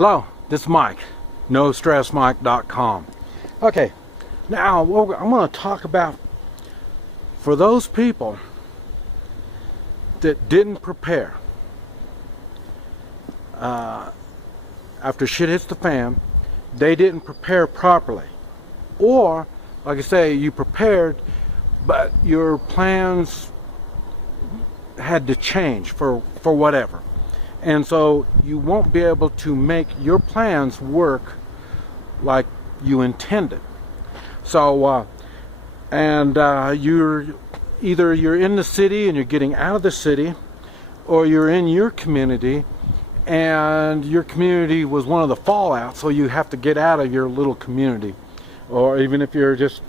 Hello, this is Mike, NoStressMike.com. Okay, now what I'm going to talk about for those people that didn't prepare after shit hits the fan. They didn't prepare properly, or like I say, you prepared but your plans had to change for whatever, and so you won't be able to make your plans work like you intended. So you're in the city and you're getting out of the city, or you're in your community and your community was one of the fallout, so you have to get out of your little community. Or even if you're just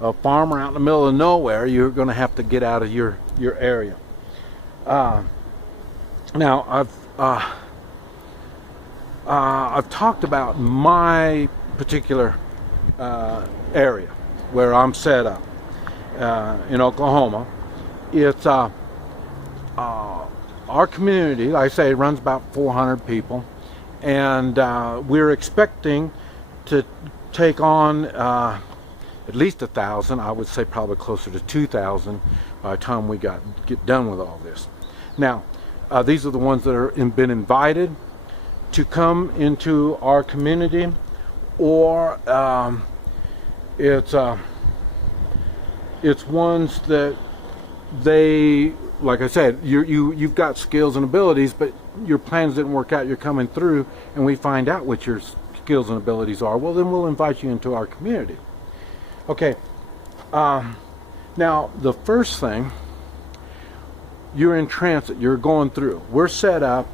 a farmer out in the middle of nowhere, you're going to have to get out of your area. Now I've talked about my particular area where I'm set up in Oklahoma. It's our community, like I say, runs about 400 people, and we're expecting to take on at least 1,000. I would say probably closer to 2,000 by the time we get done with all this. Now, these are the ones that are been invited to come into our community, or it's ones that they, like I said, you've got skills and abilities, but your plans didn't work out. You're coming through, and we find out what your skills and abilities are. Well, then we'll invite you into our community. Okay. Now, the first thing, you're in transit. You're going through. We're set up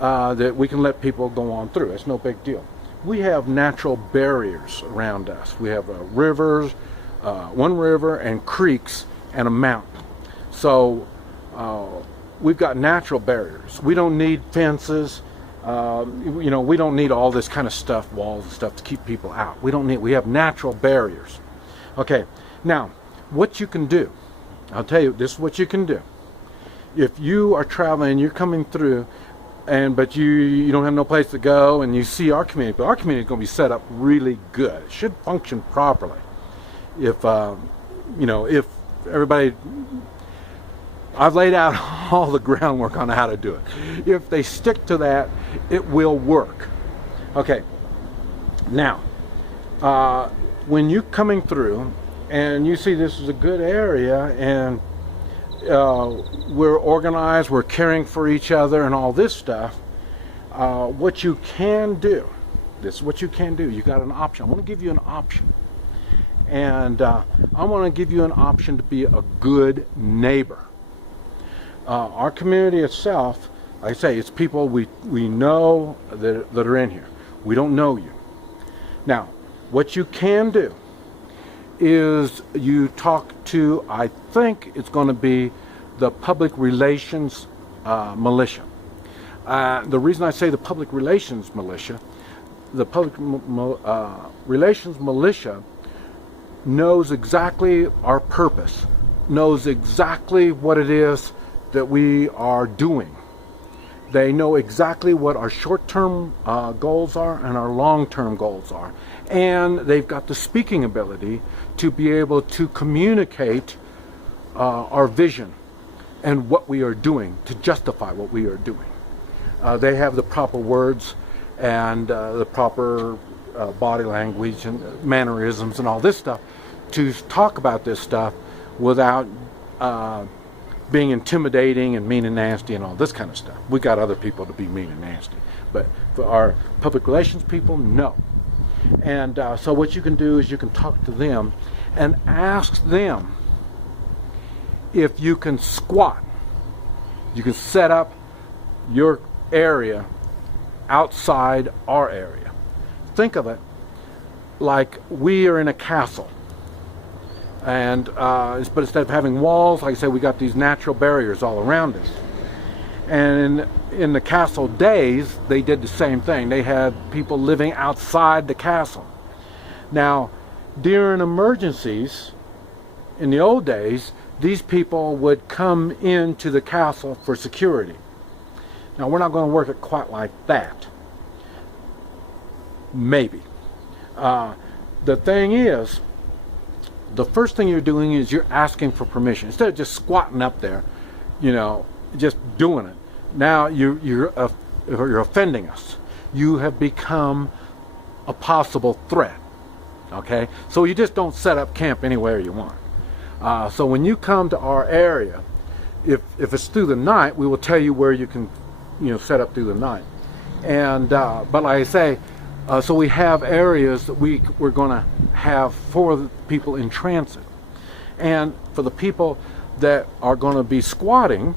that we can let people go on through. It's no big deal. We have natural barriers around us. We have rivers, one river, and creeks, and a mountain. So we've got natural barriers. We don't need fences. We don't need all this kind of stuff, walls and stuff, to keep people out. We have natural barriers. Okay, now what you can do, I'll tell you, this is what you can do. If you are traveling, you're coming through, but you don't have no place to go, and you see our community, but our community is going to be set up really good. It should function properly. If everybody, I've laid out all the groundwork on how to do it. If they stick to that, it will work. Okay, now when you're coming through and you see this is a good area, and we're organized, we're caring for each other and all this stuff, what you can do, this is what you can do. You got an option. I want to give you an option. And I want to give you an option to be a good neighbor. Our community itself, like I say, it's people we know that are in here. We don't know you. Now, what you can do is you talk to, I think it's going to be the public relations militia. The reason I say the public relations militia, the public relations militia knows exactly our purpose, knows exactly what it is that we are doing. They know exactly what our short-term goals are and our long-term goals are. And they've got the speaking ability to be able to communicate our vision and what we are doing, to justify what we are doing. They have the proper words and the proper body language and mannerisms and all this stuff to talk about this stuff without being intimidating and mean and nasty and all this kind of stuff. We got other people to be mean and nasty, but for our public relations people, no. And so what you can do is you can talk to them and ask them if you can squat. You can set up your area outside our area. Think of it like we are in a castle, and but instead of having walls, like I said, we got these natural barriers all around us. And in the castle days, they did the same thing. They had people living outside the castle. Now, during emergencies, in the old days, these people would come into the castle for security. Now, we're not going to work it quite like that. maybe. The thing is, the first thing you're doing is you're asking for permission. Instead of just squatting up there, you know, just doing it. Now you're offending us. You have become a possible threat. Okay? So you just don't set up camp anywhere you want. So when you come to our area, if it's through the night, we will tell you where you can, you know, set up through the night. And but like I say, so we have areas that we're going to have for the people in transit, and for the people that are going to be squatting.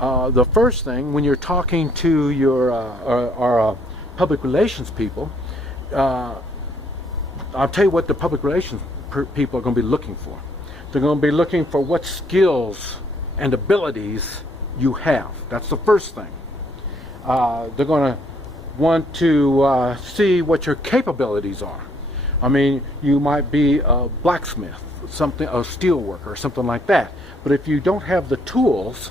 The first thing when you're talking to your our public relations people, I'll tell you what the public relations people are going to be looking for. They're going to be looking for what skills and abilities you have. That's the first thing. They're going to want to see what your capabilities are. I mean, you might be a blacksmith, something, a steel worker, or something like that. But if you don't have the tools,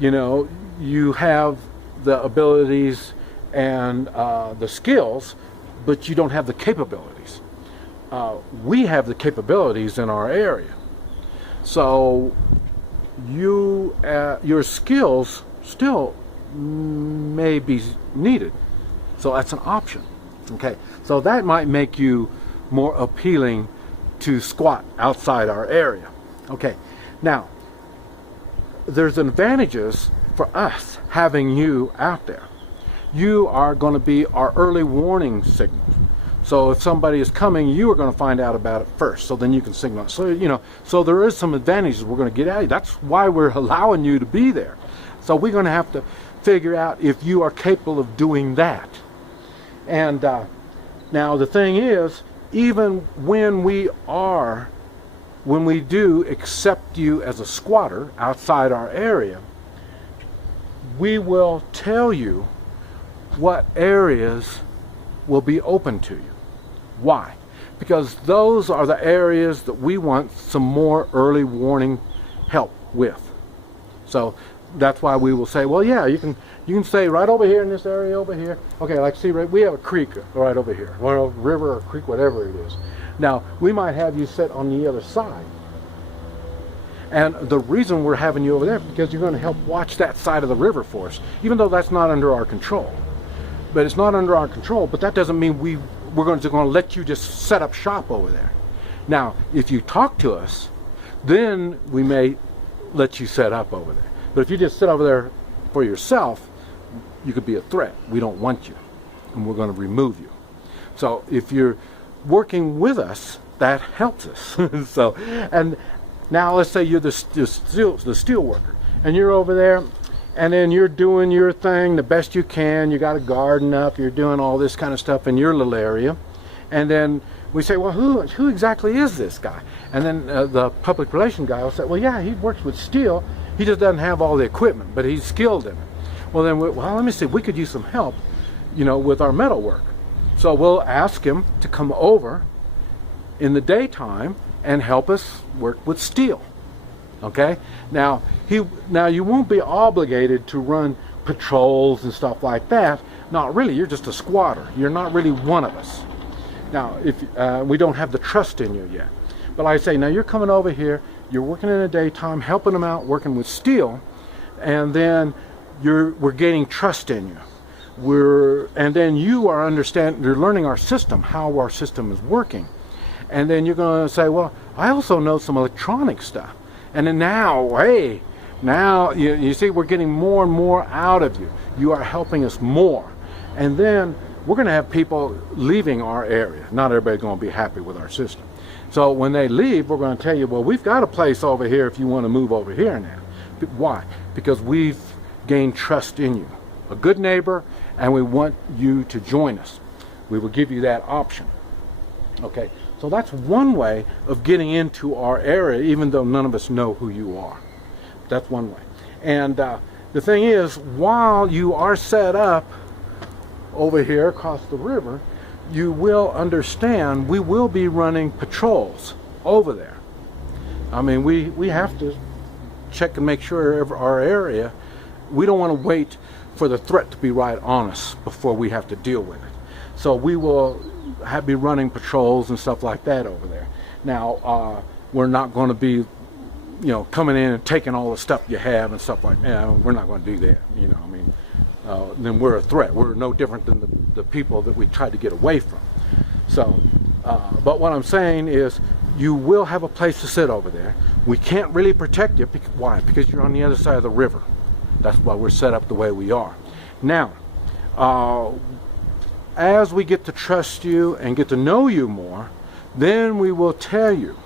you know, you have the abilities and the skills, but you don't have the capabilities. We have the capabilities in our area. So your skills still may be needed. So that's an option. Okay, so that might make you more appealing to squat outside our area. Okay, now there's advantages for us having you out there. You are going to be our early warning signal. So if somebody is coming, you are going to find out about it first. So then you can signal. So, you know, so there is some advantages we're going to get out of you. That's why we're allowing you to be there. So we're going to have to figure out if you are capable of doing that. And now the thing is, even when we do accept you as a squatter outside our area, we will tell you what areas will be open to you. Why? Because those are the areas that we want some more early warning help with. So that's why we will say, well, yeah, you can stay right over here in this area over here. Okay, like see, right, we have a creek right over here, or a river or creek, whatever it is. Now, we might have you sit on the other side. And the reason we're having you over there is because you're going to help watch that side of the river for us, even though that's not under our control. But it's not under our control, but that doesn't mean we're going to let you just set up shop over there. Now, if you talk to us, then we may let you set up over there. But if you just sit over there for yourself, you could be a threat. We don't want you, and we're going to remove you. So if you're working with us, that helps us. So, and now let's say you're the steel worker, and you're over there, and then you're doing your thing the best you can. You got a garden up, you're doing all this kind of stuff in your little area. And then we say, well, who exactly is this guy? And then the public relations guy will say, well, yeah, he works with steel. He just doesn't have all the equipment, but he's skilled in it. Well, then, let me see, we could use some help, you know, with our metal work. So we'll ask him to come over in the daytime and help us work with steel. Okay? Now you won't be obligated to run patrols and stuff like that. Not really. You're just a squatter. You're not really one of us. Now, if we don't have the trust in you yet. But like I say, now you're coming over here. You're working in the daytime, helping them out, working with steel, and then we're gaining trust in you. And then you're learning our system, how our system is working. And then you're going to say, well, I also know some electronic stuff. And then now, hey, now you see we're getting more and more out of you. You are helping us more. And then we're going to have people leaving our area. Not everybody's going to be happy with our system. So when they leave, we're going to tell you, well, we've got a place over here if you want to move over here now. Why? Because we've gained trust in you. A good neighbor, and we want you to join us. We will give you that option. Okay, so that's one way of getting into our area, even though none of us know who you are. That's one way. And the thing is, while you are set up over here across the river, you will understand we will be running patrols over there. I mean, we have to check and make sure our area, we don't want to wait for the threat to be right on us before we have to deal with it. So we will be running patrols and stuff like that over there. Now, we're not going to be, coming in and taking all the stuff you have and stuff like that. We're not going to do that. Then we're a threat. We're no different than the people that we tried to get away from. So, but what I'm saying is, you will have a place to sit over there. We can't really protect you. Why? Because you're on the other side of the river. That's why we're set up the way we are. Now, as we get to trust you and get to know you more, then we will tell you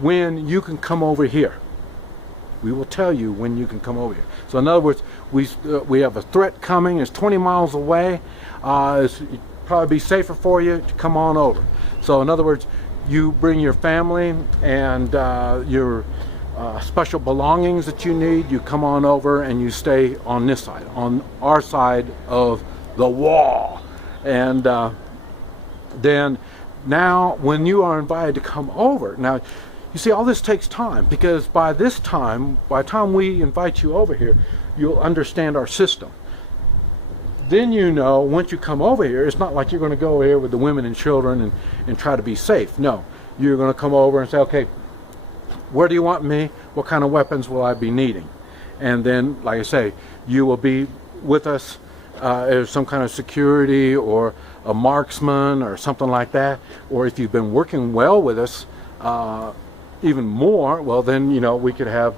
when you can come over here. We will tell you when you can come over here. So in other words, we have a threat coming. It's 20 miles away. It'd probably be safer for you to come on over. So in other words, you bring your family and your special belongings that you need. You come on over and you stay on this side, on our side of the wall. And then now when you are invited to come over, now you see all this takes time, because by the time we invite you over here, you'll understand our system. Then once you come over here, it's not like you're going to go over here with the women and children and try to be safe. No, you're going to come over and say, okay, where do you want me? What kind of weapons will I be needing? And then, like I say, you will be with us as some kind of security or a marksman or something like that. Or if you've been working well with us, even more, well then, we could have,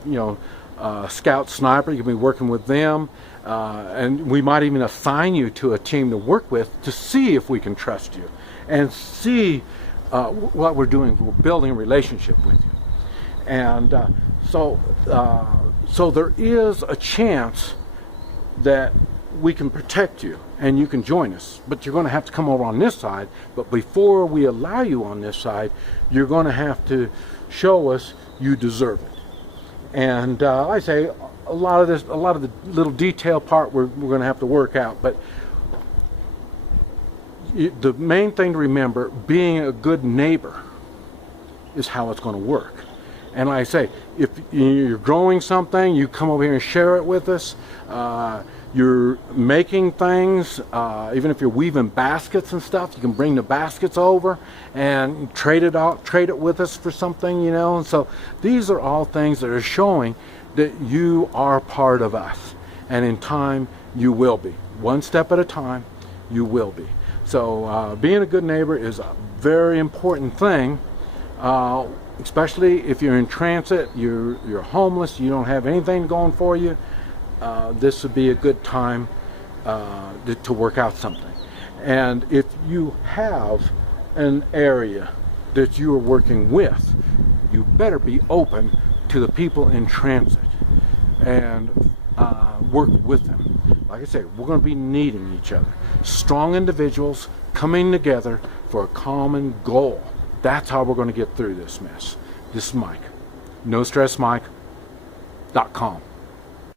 scout sniper. You can be working with them. And we might even assign you to a team to work with to see if we can trust you and see what we're doing. We're building a relationship with you. And so there is a chance that we can protect you and you can join us. But you're going to have to come over on this side. But before we allow you on this side, you're going to have to show us you deserve it. And I say, a lot of the little detail part we're going to have to work out, but the main thing to remember, being a good neighbor is how it's going to work. And like I say, if you're growing something, you come over here and share it with us. You're making things, even if you're weaving baskets and stuff, you can bring the baskets over and trade it with us for something, And so these are all things that are showing that you are part of us, and in time you will be. One step at a time, you will be. So being a good neighbor is a very important thing, especially if you're in transit, you're homeless, you don't have anything going for you. This would be a good time to work out something. And if you have an area that you are working with, you better be open to the people in transit and work with them. Like I say, we're going to be needing each other. Strong individuals coming together for a common goal. That's how we're going to get through this mess. This is Mike. NoStressMike.com.